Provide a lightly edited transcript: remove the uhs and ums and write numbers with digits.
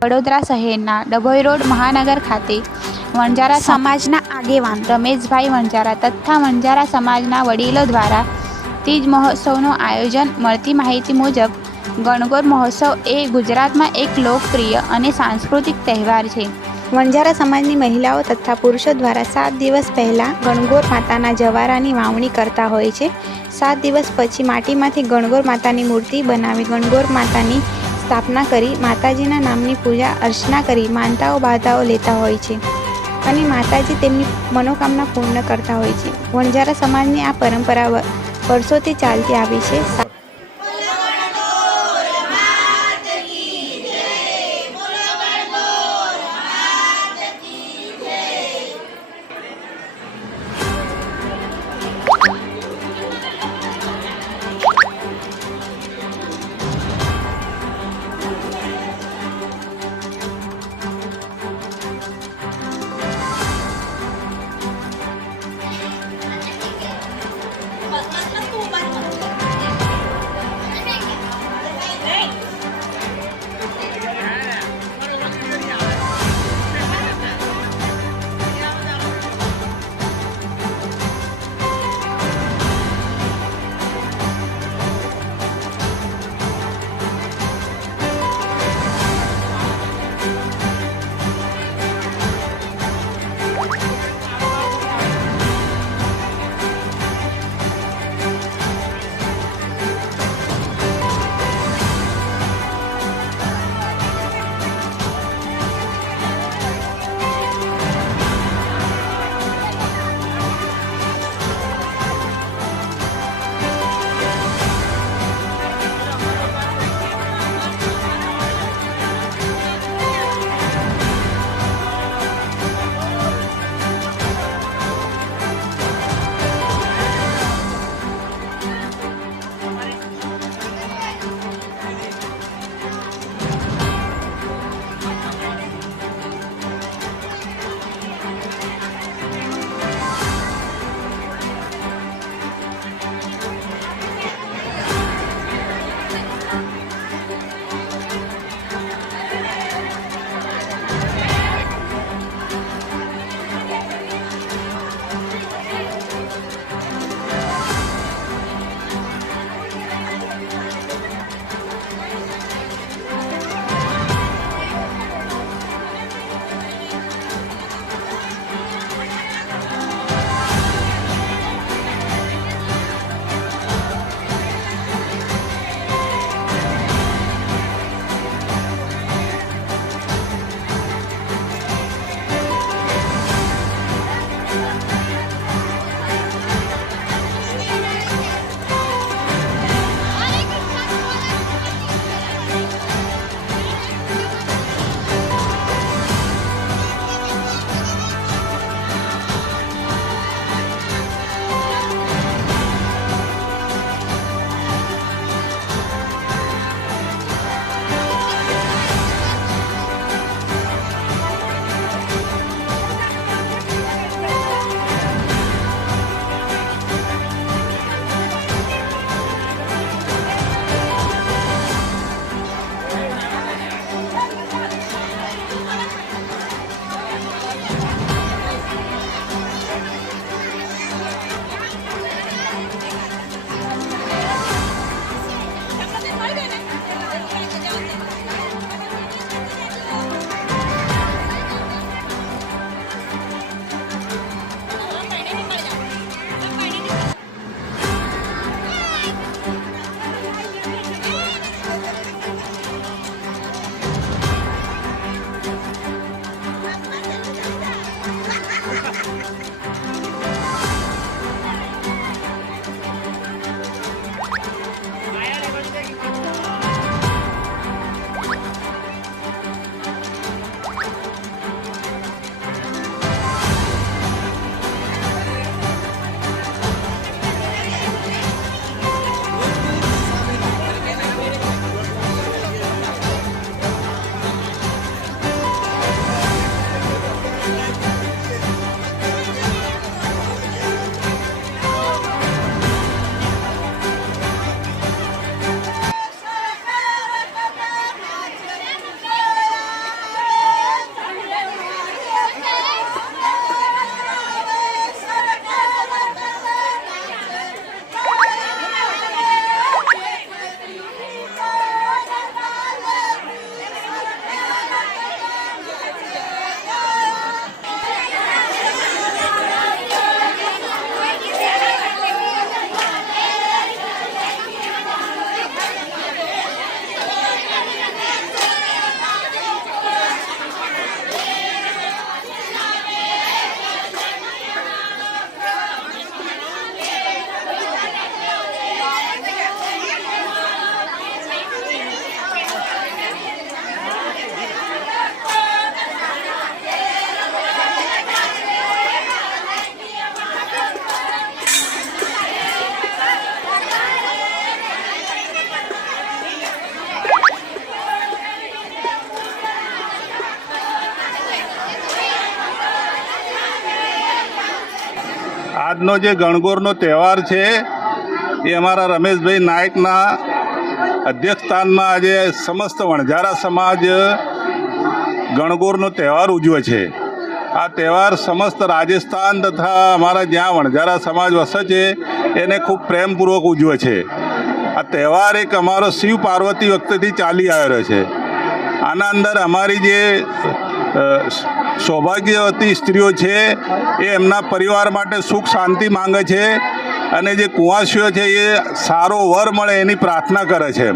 વડોદરા શહેરના ડભોઈ રોડ મહાનગર ખાતે વણજારા સમાજના આગેવાન રમેશભાઈ વણજારા તથા વણજારા સમાજના વડીલો દ્વારા તીજ મહોત્સવનું આયોજન. મળતી માહિતી મુજબ ગણગોર મહોત્સવ એ ગુજરાતમાં એક લોકપ્રિય અને સાંસ્કૃતિક તહેવાર છે. વણજારા સમાજની મહિલાઓ તથા પુરુષો દ્વારા 7 દિવસ પહેલાં ગણગોર માતાના જવારાની વાવણી કરતા હોય છે. 7 દિવસ પછી માટીમાંથી ગણગોર માતાની મૂર્તિ બનાવી ગણગોર માતાની સ્થાપના કરી માતાજીના નામની પૂજા અર્ચના કરી માનતાઓ બાધાઓ લેતા હોય છે અને માતાજી તેમની મનોકામના પૂર્ણ કરતા હોય છે. વણજારા સમાજની આ પરંપરા વર્ષોથી ચાલતી આવી છે. આજનો જે ગણગોરનો તહેવાર છે એ અમારા રમેશભાઈ નાયકના અધ્યક્ષસ્થાનમાં આજે સમસ્ત વણઝારા સમાજ ગણગોરનો તહેવાર ઉજવે છે. આ તહેવાર સમસ્ત રાજસ્થાન તથા અમારા જ્યાં વણઝારા સમાજ વસે છે એને ખૂબ પ્રેમપૂર્વક ઉજવે છે. આ તહેવાર એક અમારો શિવ પાર્વતી વખતેથી ચાલી આવ્યો છે. આના અંદર અમારી જે સૌભાગ્યવતી સ્ત્રીઓ છે એ એમના પરિવાર માટે સુખ શાંતિ માંગે છે અને જે કુંવાસીઓ છે એ સારો વર મળે એની પ્રાર્થના કરે છે.